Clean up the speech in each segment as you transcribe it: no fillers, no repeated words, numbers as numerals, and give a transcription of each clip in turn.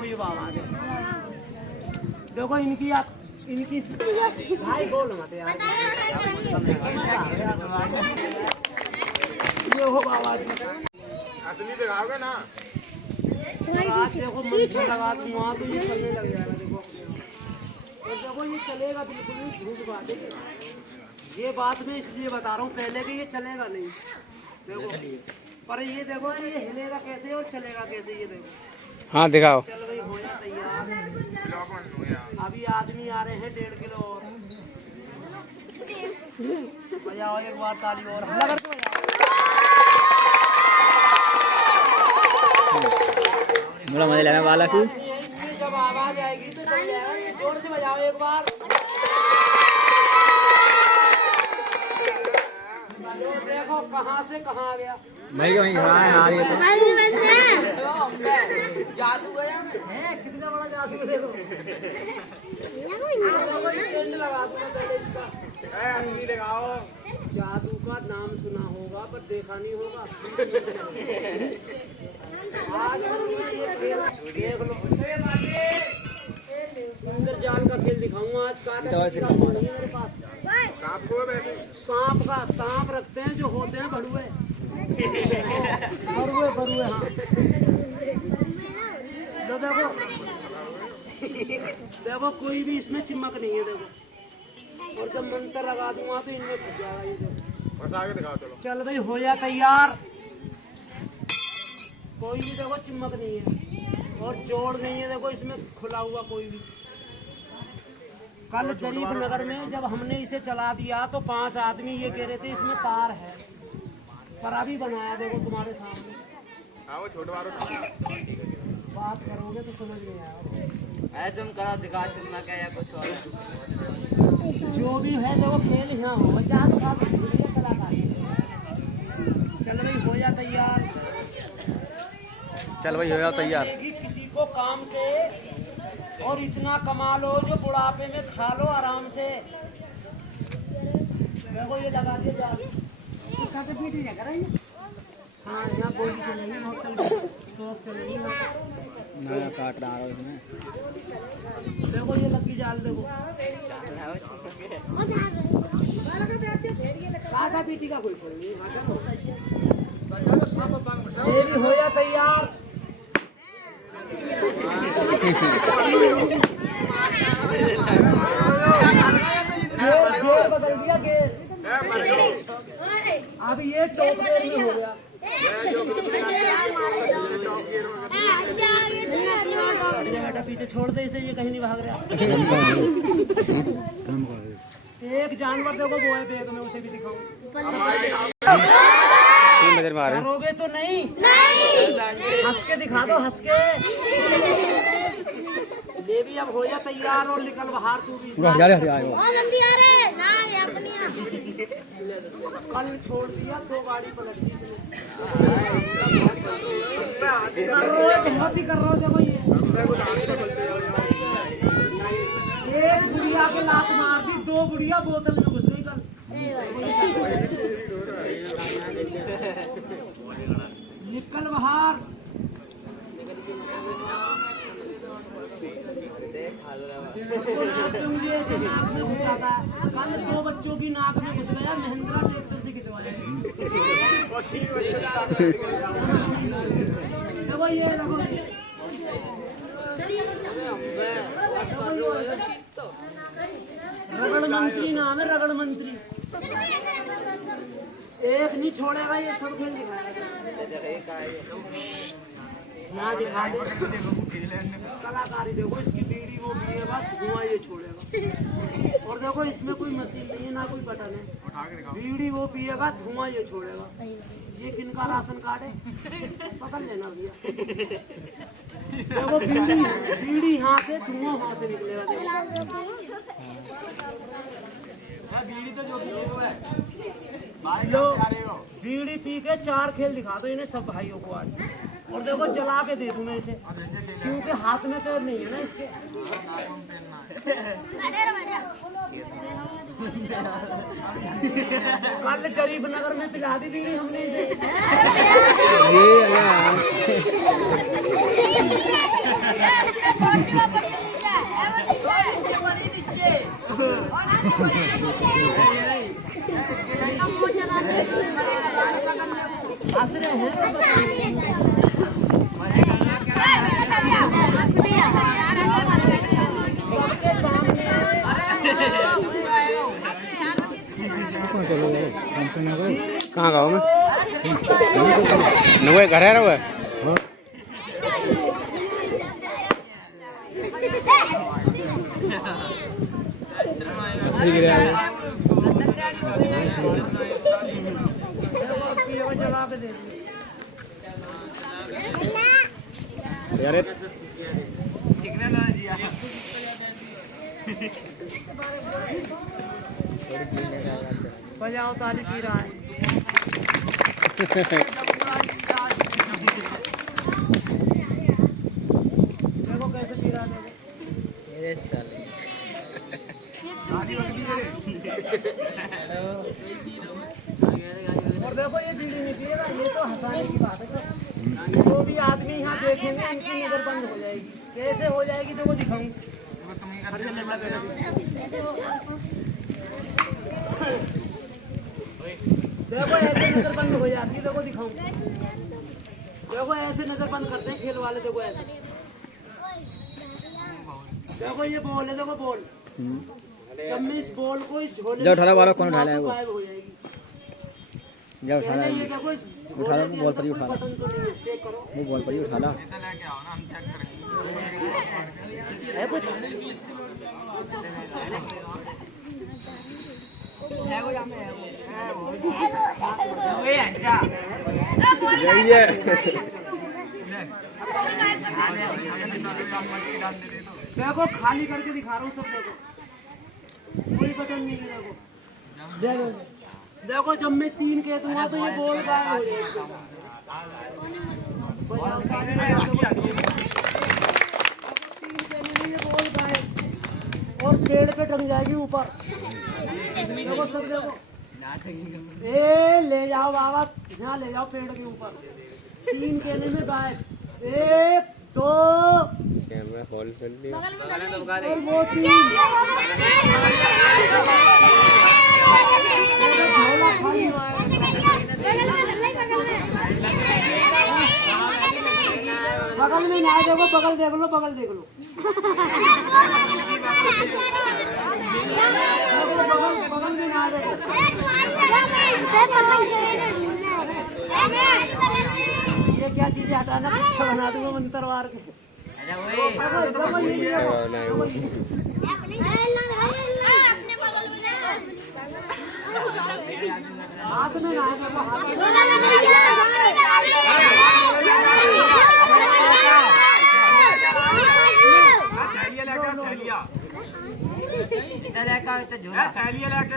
देखो ये बाबा आ देखो इनकी भाई बोल मत यार ये हो बाबा असली दिखाओगे ना आज देखो मंत्र लगा दूँ वहाँ तो ये चलने लग जाएगा देखो और देखो ये चलेगा बिल्कुल नहीं झूठ बात है ये बात मैं इसलिए बता रहा हूँ पहले कि ये चलेगा नहीं देखो पर ये देखो ये हिलेगा कैसे और चलेगा कैसे ये देखो हाँ दिखाओ चल भाई हो जा तैयार अभी आदमी आ रहे हैं 1.5 किलो और बजाओ एक बार ताली और हल्ला कर दो बड़ा मजा लेने वाला की इसकी जब आवाज आएगी तो चल जाएगा ये जोर से बजाओ एक बार देखो कहाँ से कहाँ आ गया भाई वहीं खड़ा है आ रही है जादू है कितना बड़ा जादू है देखो टेंट लगा दूंगा पहले इसका अंगी लगाओ जादू का नाम सुना होगा पर देखा नहीं होगा आज ये खेल देख लो इंद्रजाल का खेल दिखाऊंगा आज काटा मेरे पास सांप रखते हैं जो होते हैं भड़ुए भड़ुए हाँ तो देखो कोई भी इसमें चिमक नहीं है देखो और जब मंत्र लगा दूंगा तो इनमें घुस जाएगा ये देखो बस आगे दिखाओ चलो चल भाई हो जा तैयार कोई भी देखो चिमक नहीं है और जोड़ नहीं है देखो इसमें खुला हुआ कोई भी कल जरीफ नगर में जब हमने इसे चला दिया तो 5 आदमी ये कह रहे थे इसमें तार है पर अभी बनाया देखो तुम्हारे सामने हाँ वो छोटे वालों बात करोगे तो समझ नहीं आएगा तुम करा दिखा सुनना क्या या कुछ और जो भी है देखो खेल यहाँ हो जादू का कलाकारी चल भाई हो जा तैयार चल भाई हो जाओ तैयार किसी को काम से और इतना कमा लो जो बुढ़ापे में खा लो आराम से देखो ये लगा दिया जादू हाँ यहाँ गोली चलेगी तो चलेगी मैं काट रहा हूँ इसमें देखो ये लगी जाल देखो आधा पीटी का कोई फल नहीं ये भी हो जा तैयार गेर बदल दिया गेर अब ये टॉप गेर में हो गया बेटा पीछे छोड़ दे इसे ये कहीं नहीं भाग रहा एक जानवर देखो वो है बैग में उसे भी दिखाऊं करोगे तो नहीं हंस के दिखा दो हंस के ये भी अब हो जा तैयार और निकल बाहर तू भी कल छोड़ दिया 2 गाड़ी पलट दी हिम्मत ही कर रहा हूँ देखो ये एक बुढ़िया के लात मार दी 2 बुढ़िया बोतल में घुस गई कल निकल बाहर मुझे ऐसे नाक में घुस जाता कल 2 बच्चों की नाक में घुस गया महिंद्रा ट्रैक्टर से खिंचवाया देखो ये रगड़ मंत्री नाम है रगड़ मंत्री एक नहीं छोड़ेगा ये सब खेल दिखाएगा यहाँ दिखा दे कलाकारी देखो इसकी बीड़ी वो पिएगा धुआं ये छोड़ेगा और देखो इसमें कोई मशीन नहीं है ना कोई बटन है बीड़ी वो पिएगा धुआं ये छोड़ेगा ये किनका राशन कार्ड है पकड़ लेना भैया देखो बीड़ी यहाँ से धुआं वहाँ से निकलेगा बीड़ी तो जो है बीड़ी पी के 4 खेल दिखा दो इन्हें सब भाइयों को आज और देखो जला के दे दूं मैं इसे क्योंकि हाथ में पैर नहीं है ना इसके कल जरीफ नगर में पिला दी बीड़ी हमने इसे हंस रहे हैं कहाँ गाँव में नवे घर है रहा जला के दे यार बजाओ ताली पी रहा है देखो कैसे पी रहा है मेरे साले और देखो ये बीड़ी निकलेगा ये तो हंसाने की बात है सर जो भी आदमी यहाँ देखेंगे इनकी नजर बंद हो जाएगी कैसे हो जाएगी देखो दिखाऊंगी देखो ऐसे नजर बंद हो जाती है देखो दिखाऊंगी देखो ऐसे नजर बंद करते हैं खेल वाले देखो ऐसे देखो ये बॉल है देखो बॉल जब मैं इस बॉल को इस झोले जो उठाना वाला कौन उठाना है वो? गायब हो जाएगी जा उठाना ये देखो इस उठा लो, बॉल पर ही उठा लो। बटन तो नहीं है, चेक करो वो बॉल पर ही उठा ला है कुछ यही है देखो खाली करके दिखा रहा हूँ सब देखो कोई बटन नहीं है देखो देखो जब मैं 3 कह दूंगा तो ये बॉल गायब हो जाएगी ये बॉल गायब और पेड़ पे टंग जाएगी ऊपर देखो सब देखो ए ले जाओ बाबा यहाँ ले जाओ पेड़ के ऊपर 3 कहने में गायब 1 2 कैमरा हॉल कर लिया और वो 3 झोला खाली हुआ है बगल में ना देखो बगल देख लो बगल देख लो बगल में ना देखो ये क्या चीजें हटाना पीछे बना दूंगा मंत्रवार के हाथ में ना देखो हाथ में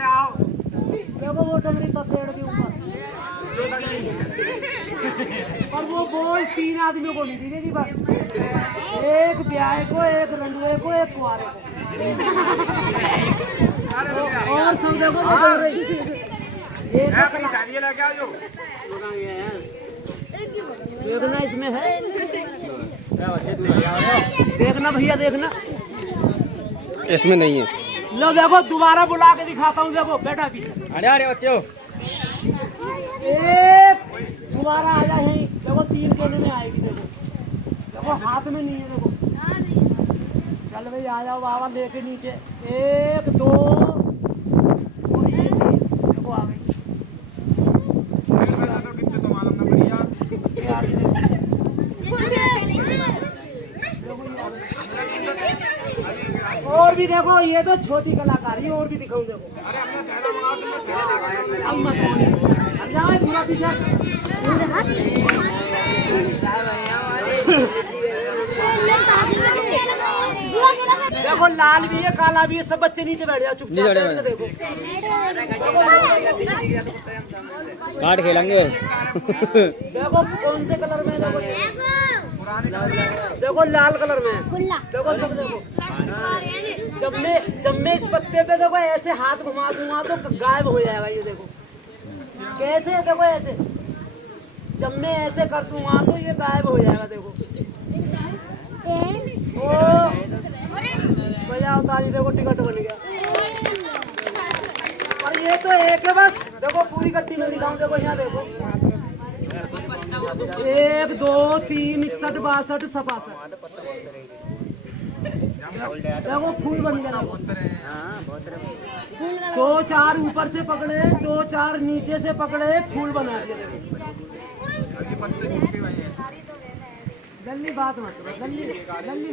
देखो वो टंगरी का पेड़ के ऊपर और वो बॉल 3 आदमियों को नहीं दी थी बस एक ब्याह को एक रंडुए को एक कुआरे को और सब देखो वो चल रही देखना इसमें है देखना भैया देखना इसमें नहीं है लो देखो दोबारा बुला के दिखाता हूँ देखो बेटा पीछे अरे अरे बच्चों एक दोबारा आ जाए यहीं देखो 3 केले में आएगी देखो देखो हाथ में नहीं है देखो चल भाई आ जाओ बाबा लेके नीचे 1 2 और ये देखो आ गई ये आ गई और भी देखो ये तो छोटी कलाकारी और भी दिखाऊं देखो अब मत अब जाओ पूरा पीछे देखो लाल भी है काला भी है सब बच्चे नीचे बैठ जाओ चुपचाप बैठ के देखो काट खेलेंगे देखो कौन से कलर में देखो देखो लाल कलर में देखो सब देखो जब मैं इस पत्ते पे देखो ऐसे हाथ घुमा दूंगा तो गायब हो जाएगा ये देखो कैसे देखो ऐसे जब मैं ऐसे कर दूंगा तो ये गायब हो जाएगा देखो ओ ताली देखो टिकट बन गया। और ये तो एक है बस, देखो पूरी कट्टी में दिखाऊं, देखो यहाँ देखो 1 2 3 61 62 67 देखो फूल बन गया। 2 4 ऊपर से पकड़े, 2 4 नीचे से पकड़े, फूल बना दिया। जल्दी बात मत करो, जल्दी जल्दी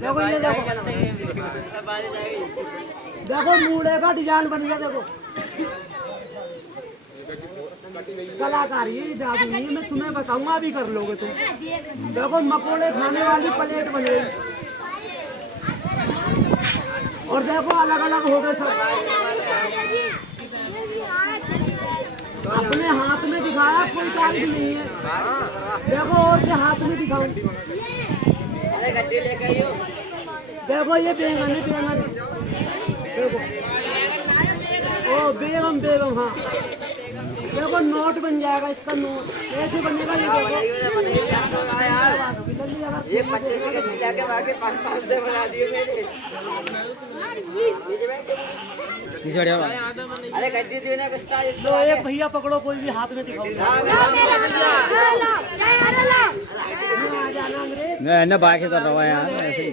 देखो ये देखो मूड़े का डिजाइन बन गया। देखो कलाकारी ये जादू नहीं, मैं तुम्हें बताऊंगा, अभी कर लोगे तुम। देखो मकोड़े खाने वाली प्लेट बनेगी। और देखो अलग अलग हो गए सब। अपने हाथ में दिखाया, कोई तारीफ नहीं है। देखो और के हाथ में दिखाऊं, देखो ये बेगम है, बेगम देखो, ओ बेगम बेगम, हाँ देखो नोट बन जाएगा इसका, नोट कैसे बनेगा ये देखो। ये 25 के जाके बाकी 5 से बना दिए मैंने। अरे गड्डी देने का स्टाइल लो एक भैया पकड़ो, कोई भी हाथ में दिखाओ। ना बाइक कर रहा है यार ऐसे ही।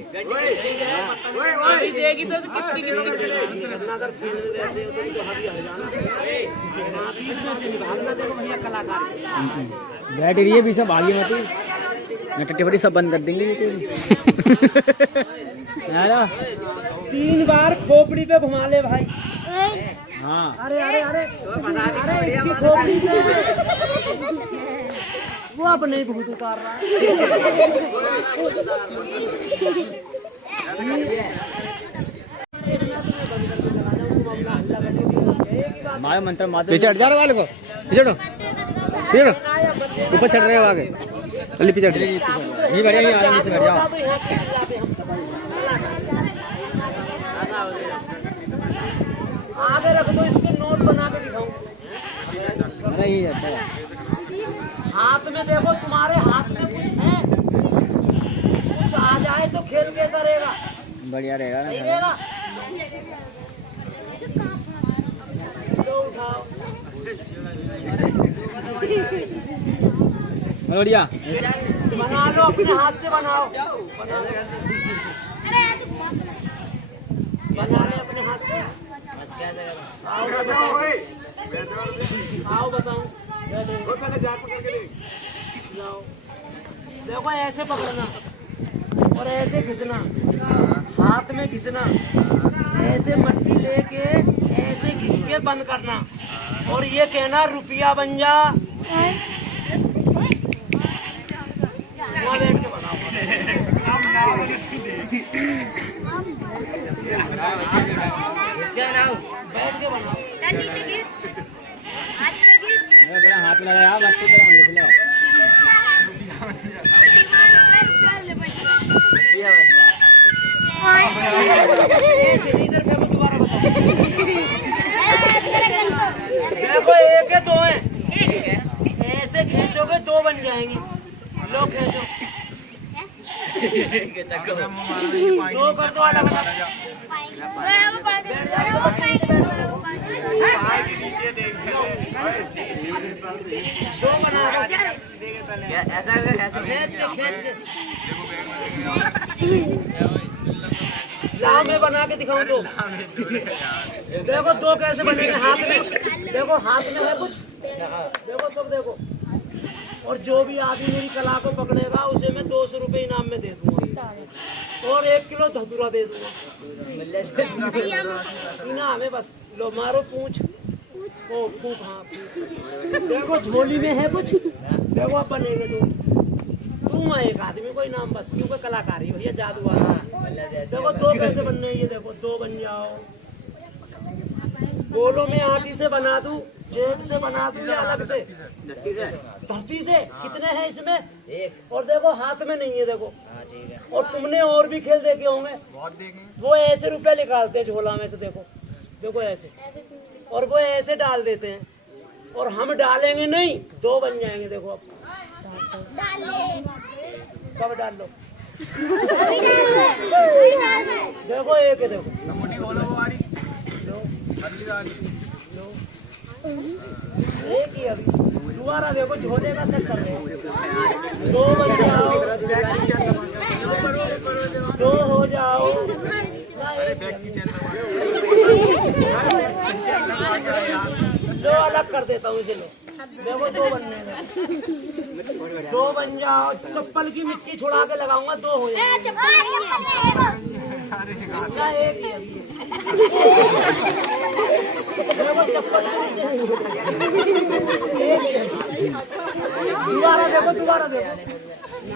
अभी देगी तो कितनी बैठ रही है पीछे, भागी मत, टट्टी फटी सब बंद कर देंगे ये तेरी। 3 बार खोपड़ी पे घुमा ले भाई। हाँ अरे अरे अरे अरे इसकी खोपड़ी पे वो अपने ही भूत उतार रहा है। माया मंत्र माधव पीछे हट जा रहे वाले को, पीछे हटो, पीछे हटो, ऊपर चढ़ रहे हो आगे, जल्दी पीछे हटो, ये बढ़िया, ये आराम से बैठ जाओ। आगे रख दो, इसके नोट बना के दिखाऊं। मेरा यही जाता है। हाथ में देखो, तुम्हारे हाथ में कुछ है, कुछ आ जाए तो खेल कैसा रहेगा? बढ़िया रहेगा सही ना। रहेगा। लो उठाओ, बढ़िया बना लो, अपने हाथ से बनाओ, बना ले अपने हाथ से। आओ बताओ, आओ बताओ, देखो ऐसे पकड़ना और ऐसे घिसना, हाथ में घिसना, ऐसे मट्टी लेके ऐसे घिस के बंद करना और ये कहना रुपया बन जा। वहाँ बैठ के बनाओ, बैठ के बनाओ। बड़ा हाथ लगाया मट्टी पे इधर फेंको, दोबारा बताओ। देखो 1 है 2 है, ऐसे खींचोगे 2 बन जाएंगी। लो खींचो, 2 कर दो अलग अलग। दो बना दो, ऐसा खींच के लाव में बना के दिखाऊं तो। देखो 2 कैसे बनेंगे हाथ में, देखो हाथ में है कुछ, देखो सब देखो। और जो भी आदमी मेरी कला को पकड़ेगा उसे मैं 200 रुपये इनाम में दे दूंगा और 1 किलो धतूरा दे दूंगा इनाम है। बस लो मारो पूछ, ओ फूक, हाँ देखो झोली में है कुछ, देखो अब बनेंगे तुम एक आदमी को इनाम, बस क्योंकि कलाकारी भैया जादू वाला। देखो 2 कैसे बनने, ये देखो 2 बन जाओ। गोलों में आटी से बना दूं, जेब से बना दूं या अलग से? धरती से। कितने हैं इसमें? 1। और देखो हाथ में नहीं है, देखो। और तुमने और भी खेल देखे होंगे, वो ऐसे रुपए निकालते हैं झोला में से, देखो देखो ऐसे, और वो ऐसे डाल देते हैं और हम डालेंगे नहीं, 2 बन जाएंगे। देखो अब कब डाल लो देखो एक है, देखो मुट्ठी खोलो वो वाली अगली वाली एक ही अभी दोबारा देखो झोले का सेट कर रहे हो। दो बन जाओ, दो हो जाओ। लो अलग कर देता हूँ इसे। लो देखो दो बनने में, दो बन जाओ। चप्पल की मिट्टी छुड़ा के लगाऊंगा, दो हो जाएंगे। एक ही अभी देखो चप्पल दोबारा देखो, दोबारा देखो।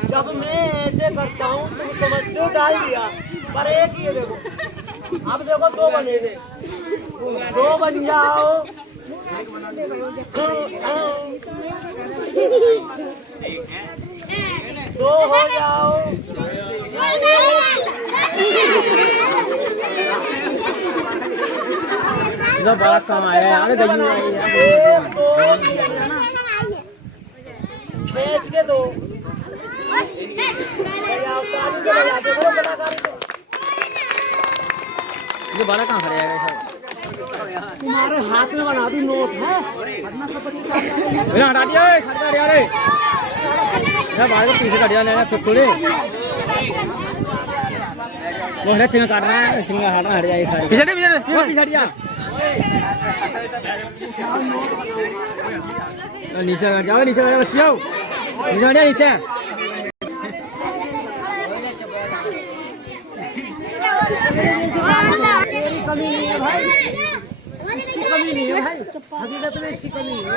जब मैं ऐसे करता हूँ तुम समझते हो डाल दिया, पर एक ही है देखो। अब देखो दो बने, दो बन जाओ। दो हो जाओ। इधर बड़ा काम आया यार, गई एक दो खींच के दो। ये बड़ा कहाँ खड़े हैं सब? तुम्हारे हाथ में बना दूं नोट है, वरना सब बच्चे हटा दिया है, हटा दिया रे। ये बाहर को पीछे हट जाने थोड़े। वो है चिंगा काटना है, चिंगा हटना हट जाएगी सारी। पीछे पीछे हट जा। नीचे बैठ जाओ, नीचे बैठ बच्चे आओ, नीचे बैठ जा नीचे। तेरी कमी नहीं है भाई, इसकी कमी नहीं है भाई, हकीकत में इसकी कमी नहीं है।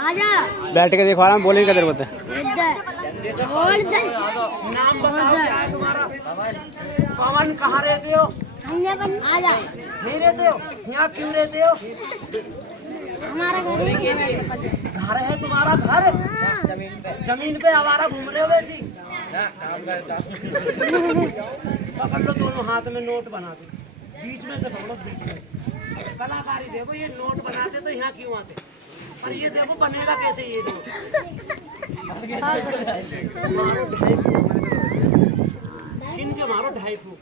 आजा बैठ के देखो आराम, बोलेंगे किधर बोलते हैं। नाम बताओ क्या है तुम्हारा? पवन कहाँ रहते हो? आजा नहीं रहते हो, यहाँ क्यों रहते हो? हमारा घर है तुम्हारा? घर जमीन पे आवारा घूम रहे हो वैसी? पकड़ लो दोनों हाथ में, नोट बना दो, बीच में से पकड़ो, बीच में। कलाकारी देखो, ये नोट बनाते तो यहाँ क्यों आते? पर ये देखो बनेगा कैसे ये नोट। इनके मारो 2.5 फूट।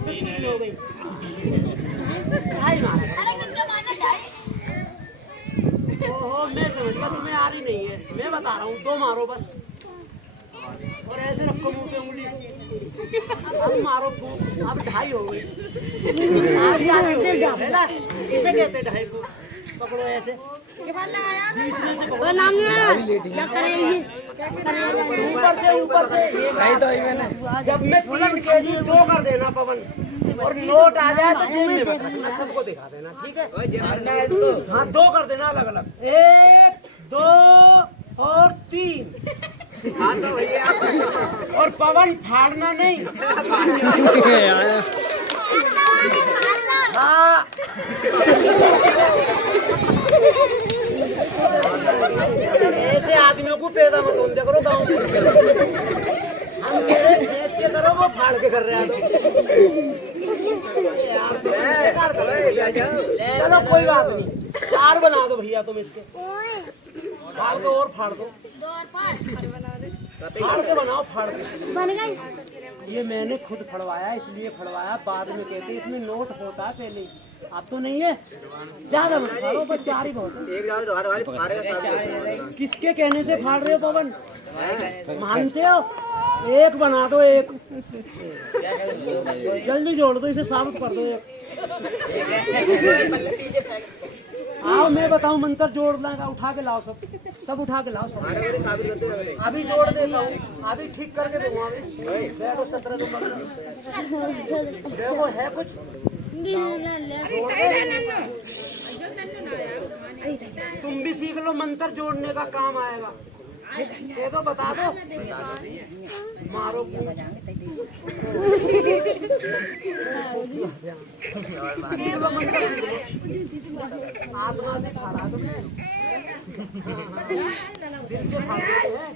तीन हो गई, 2.5 मारो। ओहो मैं समझ गया तुम्हें आ रही नहीं है, मैं बता रहा हूँ, 2 मारो बस। और ऐसे रखो मुंह पे उंगली, अब मारो, अब 2.5 हो गई। इसे कहते 2.5 फुट। पकड़ो ऐसे, बीच में से पकड़ो, क्या करेगी ऊपर से जब मैं 3 केजी 2 कर देना पवन, और नोट आ जाए तो जेब में मत रखना, सबको दिखा देना, ठीक है? हाँ 2 कर देना अलग अलग, 1 2 और 3। और पवन फाड़ना नहीं। हाँ ऐसे आदमियों को पैदा मत होने करो गाँव में। हम मेरे खींच के करो, वो फाड़ के कर रहे हैं। चलो कोई बात नहीं, 4 बना दो भैया तुम इसके, फाड़ दो और फाड़ दो, फाड़ के बनाओ, फाड़ के। बन गई। ये मैंने खुद फड़वाया, इसलिए फड़वाया, बाद में कहते इसमें नोट होता है पहले, अब तो नहीं है। ज्यादा मत फाड़ो, बस 4 ही बहुत है। किसके कहने से फाड़ रहे हो पवन? मानते हो? 1 बना दो, 1 जल्दी जोड़ दो, इसे साबित कर दो। 1 आओ मैं बताऊं मंत्र जोड़ना का, उठा के लाओ, सब उठा के लाओ, सब अभी जोड़ देता हूँ, अभी ठीक करके दूंगा। देखो 17 नंबर देखो है कुछ, तुम भी सीख लो, मंत्र जोड़ने का काम आएगा। दे दो, बता दो, मारो सीख लो मंत्र, आत्मा से फाड़ा दो, दिल से फाड़ते हैं।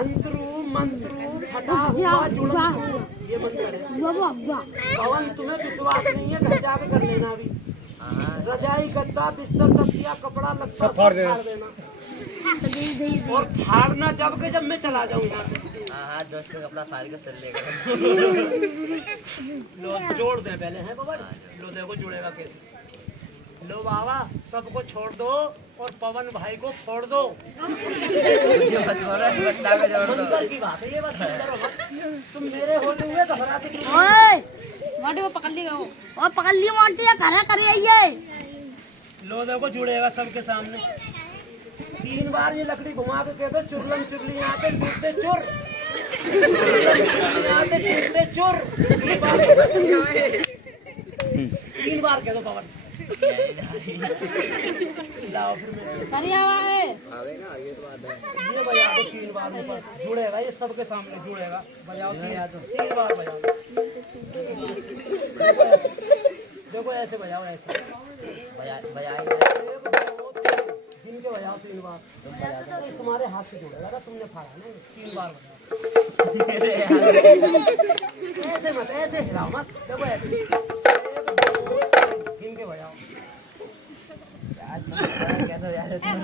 अंतरू मंत्रू फटा हुआ जुड़ंतरू, ये मंत्र है। पवन तुम्हें विश्वास नहीं है, घर जाके कर लेना अभी। रजाई गद्दा बिस्तर तकिया कपड़ा लत्ता सब फाड़ देना। और फाड़ना जब के जब मैं चला जाऊँ यहाँ से। हाँ हाँ दोस्त का कपड़ा फाड़ के सर लेगा। लो जोड़ दे पहले हैं बाबा। लो देखो जुड़ेगा कैसे। लो बाबा सबको छोड़ दो और पवन भाई को फोड़ दो। मंत्र की बात है ये बात। तुम मेरे होते हुए घबराते क्यों? ओए मोटी वो पकड़ ली वो पकड़ ली मोटी या करा कर ये लो देखो जुड़ेगा सबके सामने। 3 बार ये लकड़ी घुमा के कहते चुरलम चुरली यहाँ पे चुरते चुर। यहाँ पे चुरते चुर। 3 बार कह दो पवन। लाओ फिर सरिया है ये बजा दो 3 बार ऊपर जुड़ेगा ये सबके सामने जुड़ेगा। बजाओ 3 बार बजाओ। देखो ऐसे बजाओ ऐसे गिन के बजाओ 3 बार। तुम्हारे हाथ से जुड़ेगा ना तुमने फाड़ा ना 3 बार बजाओ। ऐसे मत ऐसे हिलाओ मत। देखो ऐसे गिन के बजाओ। कैसे बजा रहे तुम?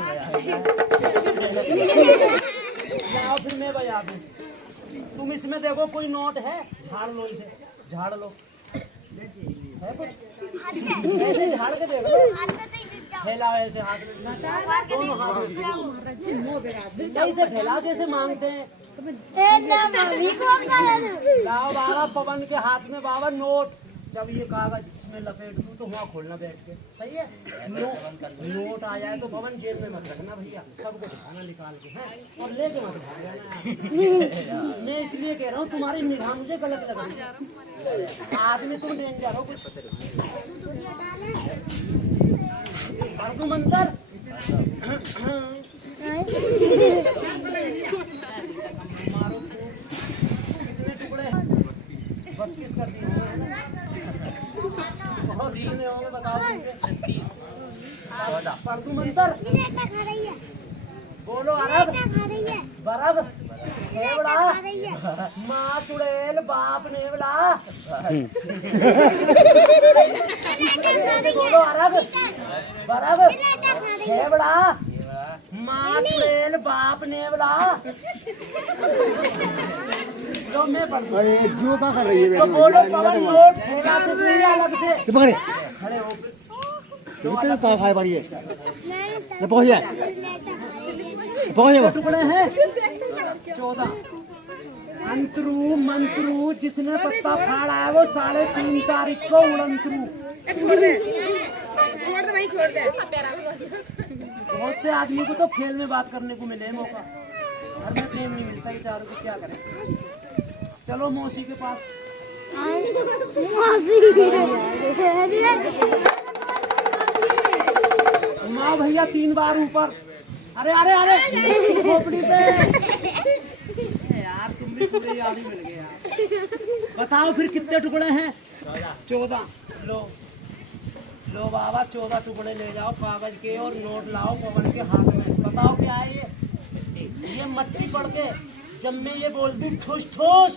जाओ फिर मैं बजा दूं। तुम इसमें देखो कोई नोट है झाड़ लो इसे झाड़ लो। है कुछ ऐसे झाड़ के देख लो। फैलाओ ऐसे हाथ में दोनों हाथ में सही से फैलाओ जैसे मांगते हैं। लाओ बाबा पवन के हाथ में बाबा नोट। जब ये कागज इसमें लपेट दूं तो वहाँ खोलना बैठ के सही है। नोट आ जाए तो पवन जेब में मत रखना भैया सबको दिखाना निकाल के है और लेके मत भाग जाना। मैं इसलिए कह रहा हूँ तुम्हारी निगाह मुझे गलत लग रही है। आदमी तुम डेंजर हो कुछ कर दूं मंत्र। मारो कितने टुकड़े 32 कर दिए होंगे है ना। और कितने होंगे बताओ मुझे। 36 पढ़ दूं मंत्र। बोलो अरब बरब नेवला माँ चुड़ैल बाप नेवला। बोलो अरब बरब नेवला माँ चुड़ैल बाप नेवला। तो मैं पढ़ दूं। अरे जो क्या कर रही है तो बोलो पवन नोट थैला से भी अलग से पकड़े खड़े हो। कितने पाव खाए बारी है पहुंच जाए टुकड़े हैं 14। अंतरू मंत्रू जिसने पत्ता फाड़ा है वो 3.5 तारीख को उड़ंतरू। छोड़ दे भाई छोड़ दे। बहुत से आदमी को तो खेल में बात करने को मिले मौका घर में प्रेम नहीं मिलता बेचारों को क्या करें। चलो मौसी के पास। माँ भैया 3 बार ऊपर। अरे अरे अरे खोपड़ी पे यार तुम भी पूरे याद ही मिल गए यार। बताओ फिर कितने टुकड़े हैं? 14। लो लो बाबा 14 टुकड़े ले जाओ कागज के और नोट लाओ पवन के हाथ में। बताओ क्या है ये मट्टी पड़ के जब मैं ये बोल दूं ठुस ठुस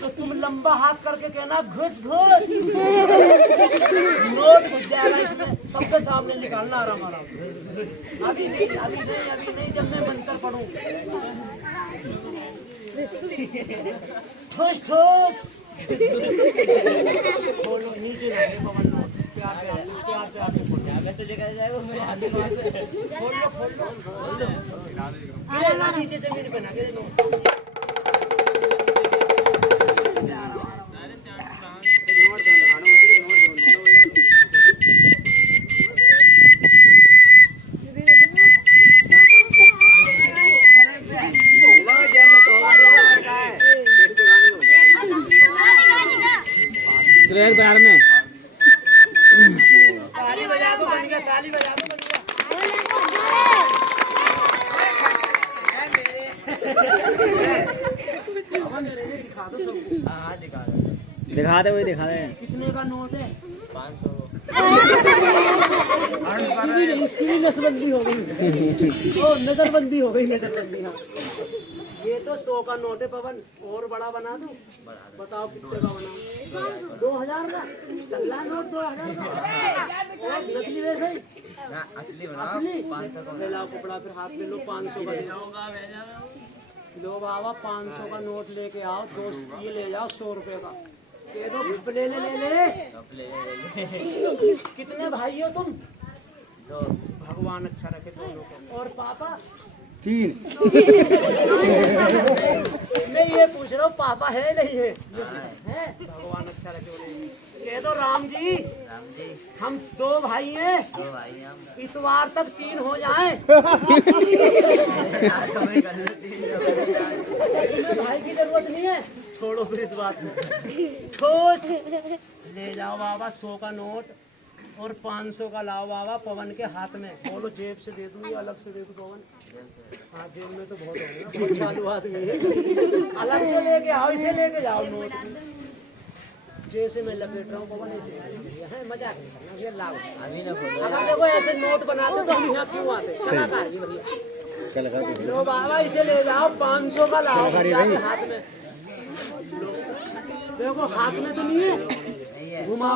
तो तुम लंबा हाथ करके कहना घुस घुस। नोट घुस जाएगा इसमें सबके सामने निकालना आराम आराम। अभी नहीं जब मैं मंत्र पढ़ूं। ठुस ठुस बोलो नीचे लगे पवन नोट प्यार से बोलो। वैसे जगह जाएगा मेरे हाथ में खोल लो नीचे जमीन पे ना गिरे नोट। बिहार में ताली बजा दो बढ़िया ताली बजा दो बढ़िया। दिखा दो सबको। हाँ दिखा दो। दिखा दे वही दिखा दे। कितने का नोट है? 500 इसकी भी नसबंदी हो गई। ओ नजरबंदी हो गई, नजरबंदी। हाँ ये तो 100 का नोट है पवन, और बड़ा बना दूं? बताओ कितने का बनाऊं? 2000 का चल रहा नोट, 2000 का। और नकली वैसे ही असली असली। ले लाओ कपड़ा, फिर हाथ में लो, 500 का दे। लो बाबा 500 का नोट लेके आओ, दोस्त ये ले जाओ 100 रुपए का। ये दो ले ले ले ले। कितने भाई हो तुम? 2 भगवान अच्छा रखे दोनों को। और पापा? 3 मैं ये पूछ रहा हूँ पापा है नहीं है? है, भगवान अच्छा रखे। कह दो राम जी हम 2 भाई हैं, 2 भाई हम इतवार तक 3 हो जाएं। भाई की जरूरत नहीं है, छोड़ो फिर इस बात में। ठोस ले जाओ बाबा 100 का नोट और 500 का लाओ बाबा पवन के हाथ में। बोलो जेब से दे दूँ या अलग से दे दूँ पवन? हाँ जेब में तो बहुत होगा, बहुत चालू आदमी है। अलग से लेके आओ, इसे लेके जाओ नोट। जैसे मैं लपेट रहा हूँ पवन ऐसे है, मजाक नहीं करना, ये लाओ। अगर देखो ऐसे नोट बनाते तो हम यहाँ क्यों आते? कलाकार जी भैया। लो बाबा इसे ले जाओ, 500 का लाओ हाथ में। देखो हाथ में तो नहीं है, घुमा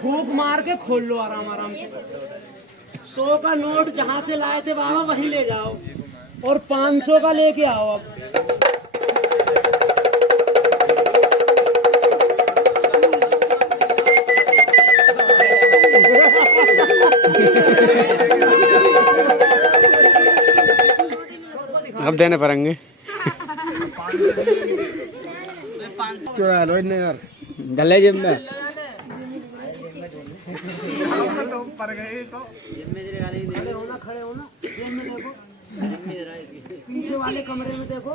फूक मार के खोल लो आराम आराम से। 100 का नोट जहाँ से लाए थे बाबा वहीं ले जाओ, और 500 का लेके आओ अब। अब देने पड़ेंगे। चुरा लो इतने यार, डले जेब में। पर गए तो खड़े हो ना, खड़े हो ना, जेब में देखो, पीछे वाले कमरे में देखो।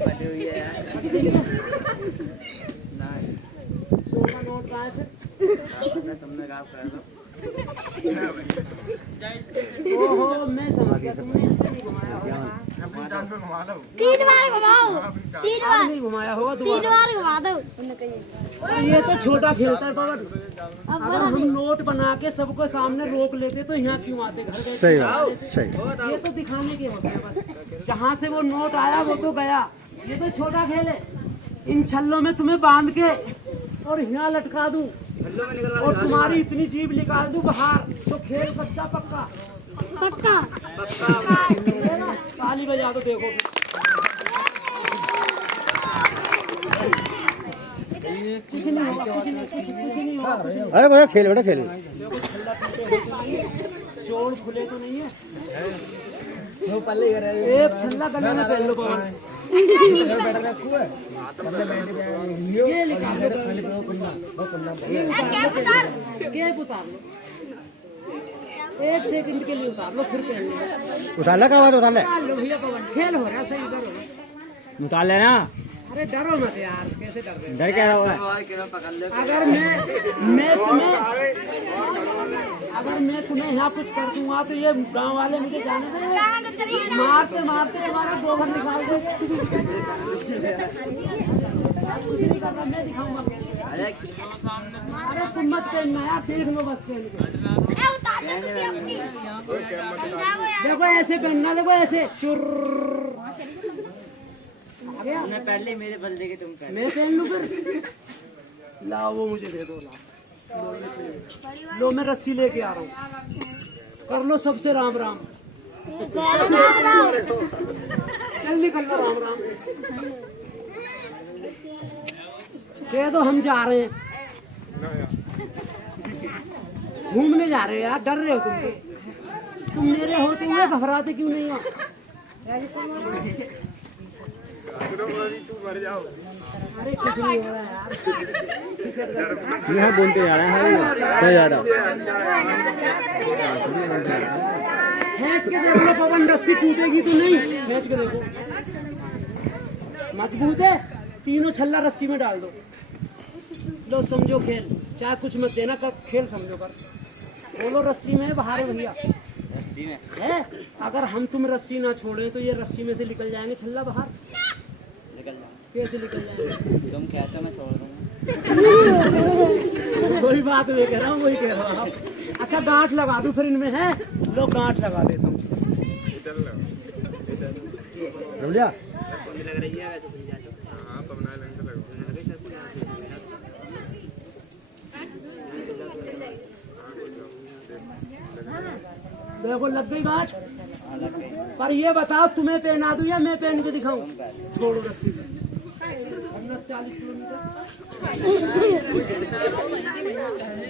फटी हुई है यार। 100 का नोट कहाँ है फिर? तुमने काम कर दो। ओहो मैं समझ गया, तुमने इसलिए नहीं घुमाया होगा। अपनी जान पे घुमा लो। 3 बार घुमाओ, 3 बार, नहीं घुमाया होगा 3 दोबारा। बार घुमा दो। ये तो छोटा खेलता है पवन। अब अगर हम नोट बना के सबको सामने रोक लेते तो यहाँ क्यों आते? घर गए सही तो बात, जाओ। सही। ये तो दिखाने के होते हैं बस। जहाँ से वो नोट आया वो तो गया। ये तो छोटा खेल है। इन छल्लों में तुम्हें बांध के और यहाँ लटका दूं और तुम्हारी इतनी जीभ निकाल दूं बाहर, तो खेल कच्चा पक्का। पक्का। ताली बजा दो देखो। कुछ नहीं होगा, कुछ नहीं होगा। अरे भैया खेल बेटा खेल। चोर खुले तो नहीं है? एक छल्ला गले में पहन लो पवन। ये निकाल लो, केक उतार लो, 1 सेकंड के लिए उतार लो, फिर पहन लो। उतार ले, कहाँ उतार ले? लो भैया पवन, खेल हो रहा सही, डरो। उतार लेना। अरे डरो मत यार, कैसे डर रहे हो? डर क्या रहा है? अगर मैं तुम्हें यहाँ कुछ कर दूंगा तो ये गांव वाले मुझे जाने देंगे? मारते मारते हमारा गोबर निकाल देंगे। कुछ नहीं करना, मैं दिखाऊंगा। अरे तुम मत पहनना यार, देख लो बस पहन के। देखो ऐसे पहनना, देखो ऐसे चुर। आ गया? मैं पहले मेरे बल्ले के तुम कर। मैं पहन लूं फिर? लाओ वो मुझे दे दो, लाओ। लो मैं रस्सी लेके आ रहा हूँ, कर लो सबसे राम राम। चल निकल लो, राम राम कह दो। हम जा रहे हैं, घूमने जा रहे हो यार। डर रहे हो तुम मेरे हो, तुम घबराते क्यों नहीं हो? तू मर जाओ। अरे कुछ नहीं हो रहा यार। यहाँ बोलते जा रहे हैं, सही जा रहा। खींच के देख लो पवन, रस्सी टूटेगी तो नहीं? खींच के देखो, मजबूत है। तीनों छल्ला रस्सी में डाल दो। लो समझो खेल, चाहे कुछ मत देना, कर खेल समझो कर। बोलो रस्सी में बाहर है भैया? रस्सी में है। अगर हम तुम रस्सी ना छोड़े तो ये रस्सी में से निकल जाएंगे छल्ला बाहर। निकल जाओ। कैसे निकल जाएगा? तुम कहते मैं छोड़ दूंगा। वही बात मैं कह रहा हूँ, वही कह रहा हूँ। अच्छा गांठ लगा दूं फिर इनमें है, लो गांठ लगा देता हूँ। रमलिया लग रही है वैसे खुल जाए तो। हाँ तो बना लेंगे लगो। देखो लग गई गांठ। पर ये बताओ तुम्हें पहना दूं या मैं पहन के दिखाऊं? छोड़ो रस्सी 40 किलोमीटर।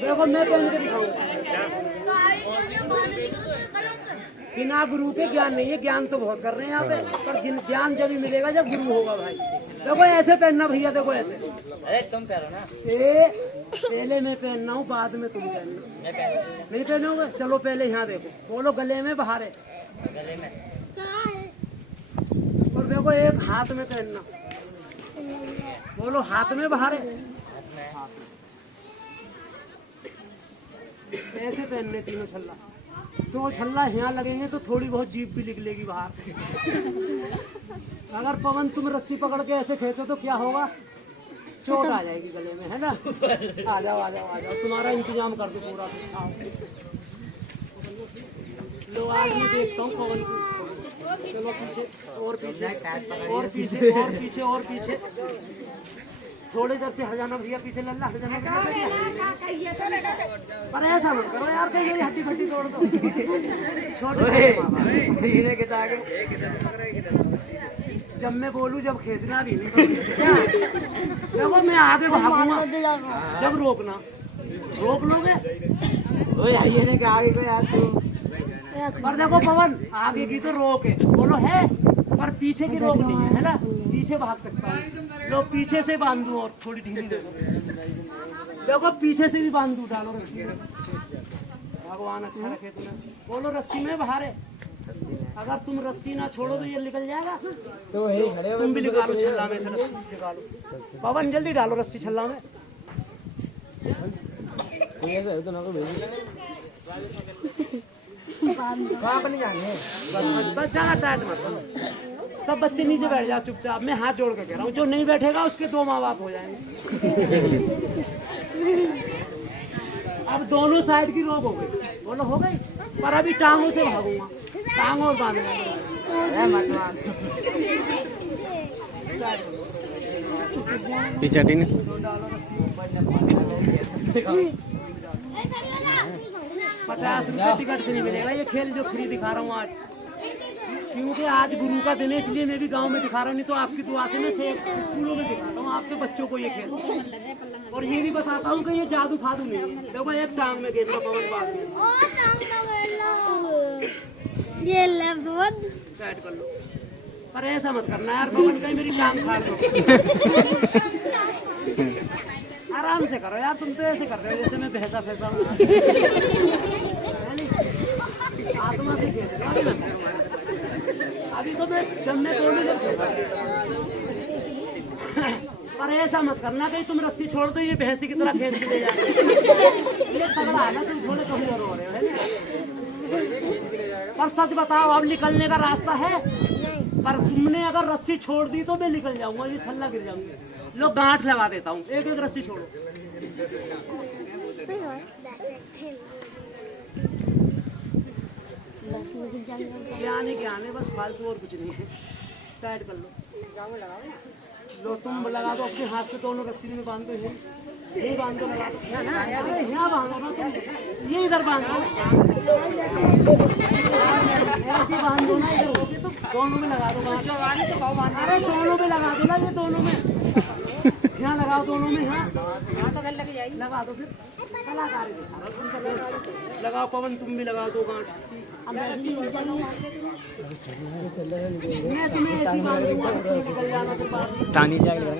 देखो मैं पहन के दिखाऊं। बिना गुरु के ज्ञान नहीं है, ज्ञान तो बहुत कर रहे हैं यहाँ पे, पर ज्ञान जब ही मिलेगा जब गुरु होगा भाई। देखो ऐसे पहनना भैया, देखो ऐसे। अरे तुम पहनो ना। पहले मैं पहनना हूँ, बाद में तुम पहनना। नहीं पहनोगे? चलो पहले यहाँ देखो, बोलो गले में बाहर है, गले में। और देखो एक हाथ में पहनना, बोलो हाथ में बाहर है। ऐसे पहनने तीनों छल्ला, दो छल्ला यहाँ लगेंगे तो थोड़ी बहुत जीभ भी निकलेगी बाहर। अगर पवन तुम रस्सी पकड़ के ऐसे खींचो तो क्या होगा? चोट आ जाएगी गले में, है ना? आ जाओ आ जाओ आ जाओ, तुम्हारा इंतजाम कर दो पूरा। लो आज मैं देखता हूँ पवन को। चलो पीछे और पीछे और पीछे और पीछे और पीछे, थोड़ी देर से हजाना भैया पीछे, लल्ला हजाना भैया। पर ऐसा मत करो यार, कहीं मेरी हड्डी फड्डी तोड़ दो। छोटे जब मैं बोलूं जब खींचना भी नहीं। देखो मैं आगे भागूंगा जब रोकना, रोक लोगे? पर देखो पवन आगे की तो रोक है, बोलो है, पर पीछे की रोक नहीं है, है ना? पीछे भाग सकता हूँ। लो पीछे से बांधू और थोड़ी ढीली दे दो। देखो पीछे से भी बांधू, डालो रस्सी में। भगवान अच्छा रखे तुम्हें। बोलो रस्सी में बाहर है। अगर तुम रस्सी ना छोड़ो तो ये निकल जाएगा। तो तुम भी निकालो छल्ला में से रस्सी निकालो। पवन जल्दी डालो रस्सी छल्ला में। बस ज्यादा टाइट मत करो। सब बच्चे नीचे बैठ जाओ चुपचाप। मैं हाथ जोड़ के कह रहा हूँ, जो नहीं बैठेगा उसके 2 माँ बाप हो जाएंगे। अब दोनों साइड की रोक हो गई, बोलो हो गई। पर अभी टांगों से भागूंगा, टांग और बांधूंगा। पीछे हटी 50 रुपये टिकट से नहीं मिलेगा ये खेल जो फ्री दिखा रहा हूँ आज, क्योंकि आज गुरु का दिन है, इसलिए मैं भी गांव में दिखा रहा हूँ। नहीं तो आपकी दुआ से मैं स्कूलों में दिखाता हूँ आपके बच्चों को ये खेल। और ये भी बताता हूँ कि ये जादू फादू नहीं है। देखो एक टांग में गेंद का पवन बात ये ले बहुत टाइट कर लो। पर ऐसा मत करना यार पवन, कहीं मेरी टांग फाड़ दो। आराम से करो यार, तुम तो ऐसे कर रहे हो जैसे मैं भैंसा फैसा हूँ। आत्मा से खेल रहे हो। अभी तो मैं जब मैं पर ऐसा मत करना कहीं तुम रस्सी छोड़ दो ये भैंसी की तरह खींच के ले जाए। ये तगड़ा है ना, तुम थोड़े कमजोर हो रहे हो, है ना? पर सच बताओ अब निकलने का रास्ता है? पर तुमने अगर रस्सी छोड़ दी तो मैं निकल जाऊंगा, ये छल्ला गिर जाऊंगी। लो गांठ लगा देता हूँ, एक एक रस्सी छोड़ो। ज्ञान है बस, फालतू और कुछ नहीं है। टाइट कर लो। लो तुम लगा दो अपने हाथ से, दोनों रस्सी में बांध दो। ये बांध दो, लगा दो। यहाँ बांधो ना तुम, ये इधर बांध दो, ऐसे बांध दो ना। इधर होगी तो दोनों में लगा दो। अरे दोनों में लगा दो ना, ये दोनों में यहाँ लगाओ, दोनों में यहाँ लगा दो। फिर कलाकारी लगाओ पवन, तुम भी लगा दो गांठ। मैं तुम्हें ऐसी बांध दूंगा, निकल जाना फिर बाद में। टानी जाएगा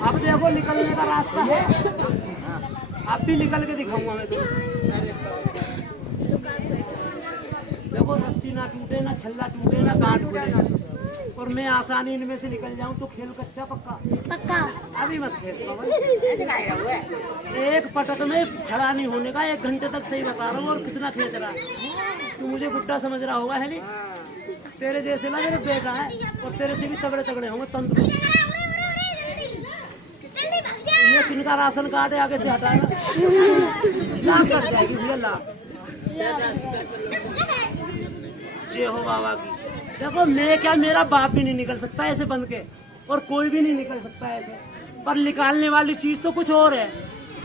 अब देखो निकलने का रास्ता है, अब भी निकल के दिखाऊंगा मैं तुम्हें। देखो रस्सी ना टूटे, ना छल्ला टूटे, ना गांठ टूटे। और मैं आसानी इनमें से निकल जाऊं तो खेल कच्चा पक्का। पक्का। अभी मत खेल एक पटक में खड़ा नहीं होने का, 1 घंटे तक सही बता रहा हूँ। और कितना खेच रहा है तू, मुझे गुड्डा समझ रहा होगा है नहीं? तेरे जैसे ना मेरे बेटा है, और तेरे से भी तगड़े तगड़े होंगे तंदुरुस्त। ये किनका राशन कार्ड है आगे से हटाएगा? लाख कट जाएगी भैया, लाख। जय हो बाबा की। देखो मैं क्या, मेरा बाप भी नहीं निकल सकता ऐसे बंद के, और कोई भी नहीं निकल सकता ऐसे, पर निकालने वाली चीज तो कुछ और है।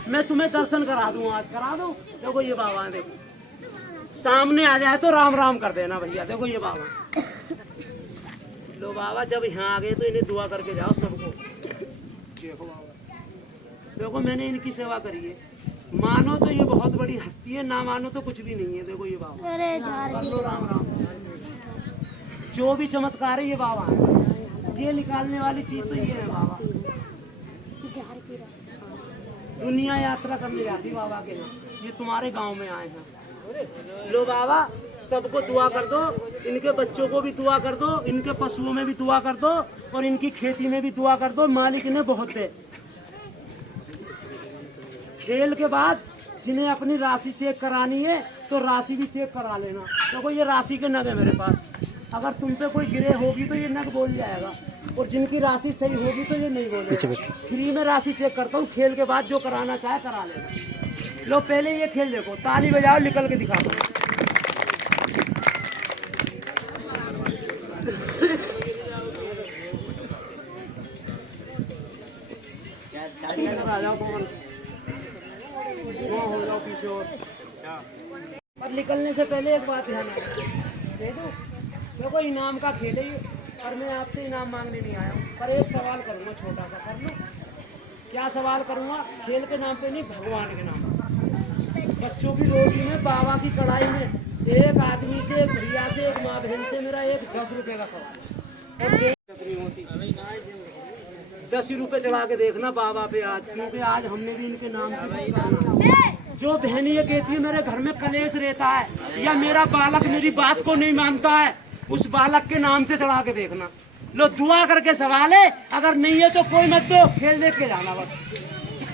मैं तुम्हें दर्शन करा दूं, आज करा दूं। देखो ये बाबा, देखो सामने आ जाए तो राम राम कर देना भैया। देखो ये बाबा, लो बाबा जब यहाँ आ गए तो इन्हें दुआ करके जाओ सबको। देखो बाबा, देखो मैंने इनकी सेवा करी है, मानो तो ये बहुत बड़ी हस्ती है, ना मानो तो कुछ भी नहीं है। देखो ये बाबा, अरे झाड़ कर लो राम राम। जो भी चमत्कार है ये बाबा है, ये निकालने वाली चीज तो ये है बाबा। दुनिया यात्रा करने जाती बाबा के यहाँ, ये तुम्हारे गांव में आए हैं। लो बाबा सबको दुआ कर दो, इनके बच्चों को भी दुआ कर दो, इनके पशुओं में भी दुआ कर दो, और इनकी खेती में भी दुआ कर दो। मालिक ने बहुत दे। खेल के बाद जिन्हें अपनी राशि चेक करानी है तो राशि भी चेक करा लेना। देखो ये राशि के नग है मेरे पास, अगर तुम पे कोई गिरे होगी तो ये नग बोल जाएगा, और जिनकी राशि सही होगी तो ये नहीं बोलेगा। फ्री में राशि चेक करता हूँ, खेल के बाद जो कराना चाहे करा लेना। लो पहले ये खेल देखो, ताली बजाओ, निकल के दिखा दो। पर निकलने से पहले एक बात ध्यान दे दो, देखो इनाम का खेल है ये, और मैं आपसे इनाम मांगने नहीं आया हूँ, पर एक सवाल करूँगा छोटा सा, कर लो। क्या सवाल करूँगा? खेल के नाम पे नहीं, भगवान के नाम पे। बच्चों की रोटी में, बाबा की कढ़ाई में, एक आदमी से, एक भैया से, एक माँ बहन से मेरा एक 10 रुपए का सवाल, 10 रुपए चढ़ा के देखना बाबा पे आज, क्योंकि आज हमने भी इनके नाम से। जो बहन ये कहती है मेरे घर में कलेश रहता है, या मेरा बालक मेरी बात को नहीं मानता है, उस बालक के नाम से चढ़ा के देखना। लो दुआ करके सवाल है, अगर नहीं है तो कोई मत दो, खेल देख के जाना बस।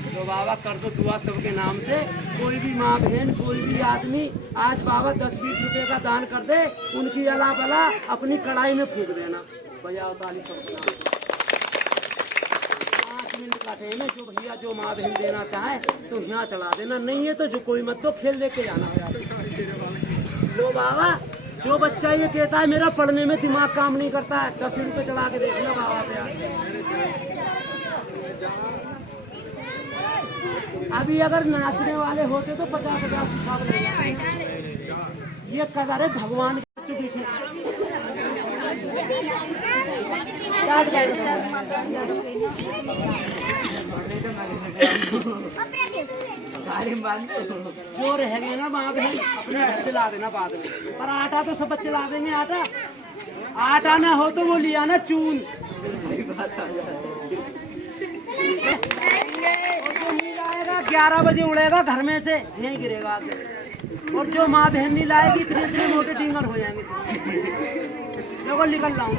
तो बाबा कर दो दुआ सबके नाम से, कोई भी माँ बहन, कोई भी आदमी आज बाबा 10-20 रुपए का दान कर दे, उनकी अला बला अपनी कढ़ाई में फूंक देना। बजाओ ताली सबके नाम। 5 मिनट का टाइम है, जो भैया जो माँ बहन देना चाहे तो यहाँ चला देना, नहीं है तो जो कोई मत दो, खेल देख के जाना। लो बाबा, जो बच्चा ये कहता है मेरा पढ़ने में दिमाग काम नहीं करता है, 10 रुपए चढ़ा के देखना बाबा पे। अभी अगर नाचने वाले होते तो 50-50 हिसाब लेगा। ये कदर है भगवान के पीछे। जो रहेंगे ना वहाँ पे अपने घर चला देना बाद में, पर आटा तो सब चला देंगे। आटा ना हो तो वो लिया ना चून। 11 बजे उड़ेगा घर में से, नहीं गिरेगा आगे। और जो माँ बहन नहीं लाएगी इतने मोटे टिंगर हो जाएंगे। देखो निकल रहा हूँ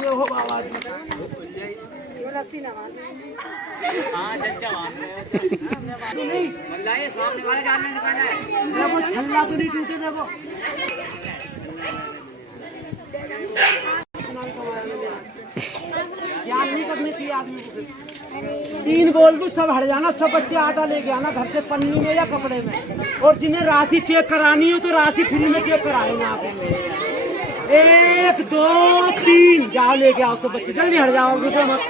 ये हो बाबा जी। देखो छल्ला तो नहीं टूटे। देखो याद नहीं करनी चाहिए आदमी को। 3 बोल दूं सब हट जाना, सब बच्चे आटा लेके आना घर से, पन्नी में या कपड़े में। और जिन्हें राशि चेक करानी हो तो राशि फ्री में चेक कराए ना। 1 2 3 जाओ लेके आओ सब बच्चे, जल्दी हट जाओ, रुको मत।